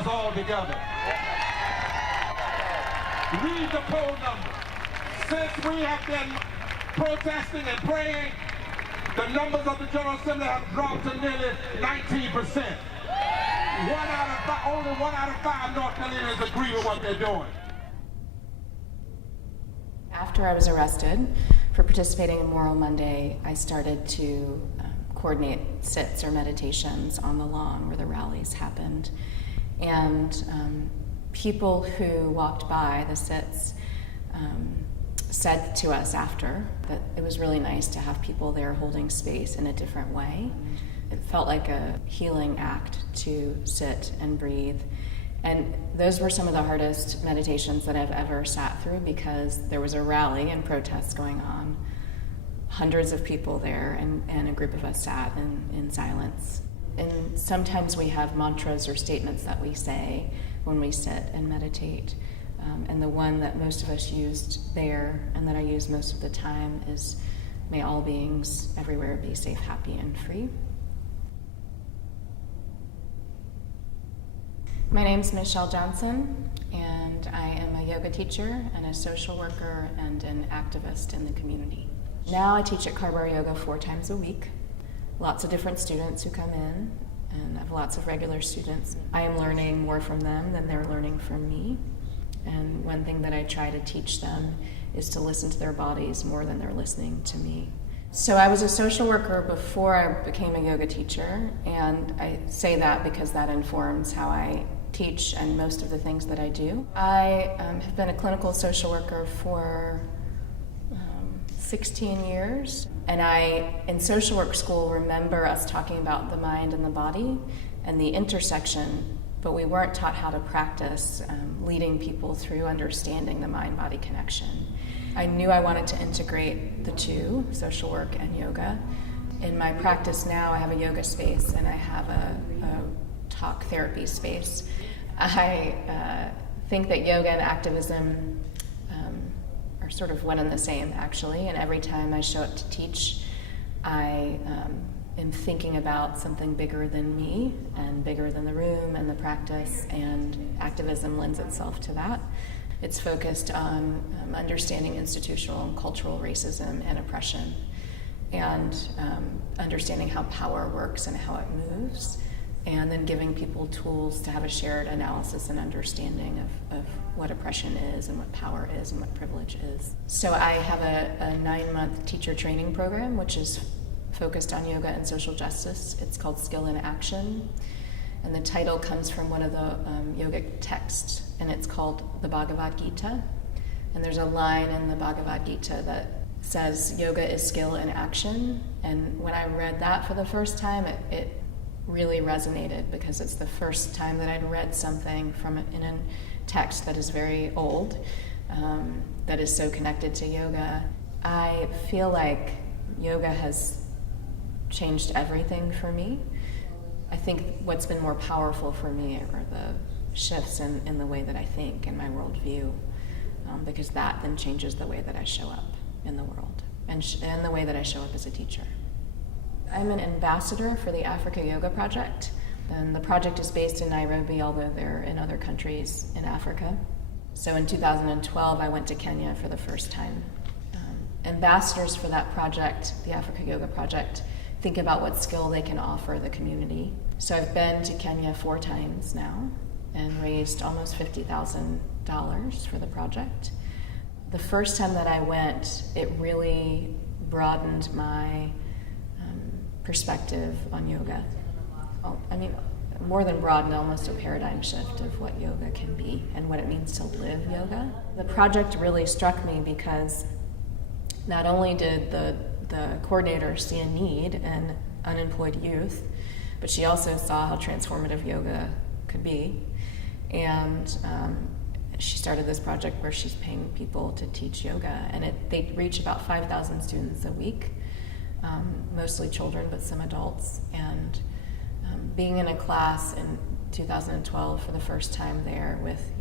us all together. Read the poll numbers. Since we have been protesting and praying, the numbers of the General Assembly have dropped to nearly 19%. Only one out of five North Carolinians agree with what they're doing. After I was arrested for participating in Moral Monday, I started to coordinate sits or meditations on the lawn where the rallies happened. And people who walked by the sits said to us after that it was really nice to have people there holding space in a different way. It felt like a healing act to sit and breathe. And those were some of the hardest meditations that I've ever sat through because there was a rally and protests going on, hundreds of people there, and a group of us sat in silence. And sometimes we have mantras or statements that we say when we sit and meditate. And the one that most of us used there and that I use most of the time is, may all beings everywhere be safe, happy, and free. My name's Michelle Johnson, and I am a yoga teacher and a social worker and an activist in the community. Now I teach at Carbar Yoga 4 times a week. Lots of different students who come in, and I have lots of regular students. I am learning more from them than they're learning from me. And one thing that I try to teach them is to listen to their bodies more than they're listening to me. So I was a social worker before I became a yoga teacher, and I say that because that informs how I teach and most of the things that I do. I have been a clinical social worker for 16 years, and I, in social work school, remember us talking about the mind and the body and the intersection, but we weren't taught how to practice leading people through understanding the mind-body connection. I knew I wanted to integrate the two, social work and yoga. In my practice now, I have a yoga space and I have a talk therapy space. I think that yoga and activism are sort of one and the same, actually, and every time I show up to teach, I am thinking about something bigger than me and bigger than the room and the practice, and activism lends itself to that. It's focused on understanding institutional and cultural racism and oppression, and understanding how power works and how it moves, and then giving people tools to have a shared analysis and understanding of what oppression is and what power is and what privilege is. So I have a 9-month teacher training program, which is focused on yoga and social justice. It's called Skill in Action. And the title comes from one of the yogic texts, and it's called the Bhagavad Gita. And there's a line in the Bhagavad Gita that says, yoga is skill in action. And when I read that for the first time, it really resonated, because it's the first time that I'd read something in a text that is very old, that is so connected to yoga. I feel like yoga has changed everything for me. I think what's been more powerful for me are the shifts in the way that I think and my worldview, because that then changes the way that I show up in the world and the way that I show up as a teacher. I'm an ambassador for the Africa Yoga Project, and the project is based in Nairobi, although they're in other countries in Africa. So in 2012, I went to Kenya for the first time. Ambassadors for that project, the Africa Yoga Project, think about what skill they can offer the community. So I've been to Kenya 4 times now and raised almost $50,000 for the project. The first time that I went, it really broadened my perspective on yoga. I mean, more than broadened, almost a paradigm shift of what yoga can be and what it means to live yoga. The project really struck me because not only did the coordinator see a need in unemployed youth, but she also saw how transformative yoga could be. And she started this project where she's paying people to teach yoga, and they reach about 5,000 students a week, mostly children, but some adults. And being in a class in 2012 for the first time there with,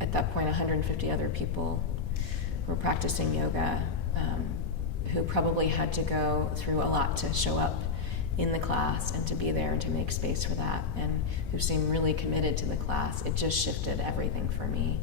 at that point 150 other people who were practicing yoga, who probably had to go through a lot to show up in the class and to be there and to make space for that, and who seemed really committed to the class, it just shifted everything for me.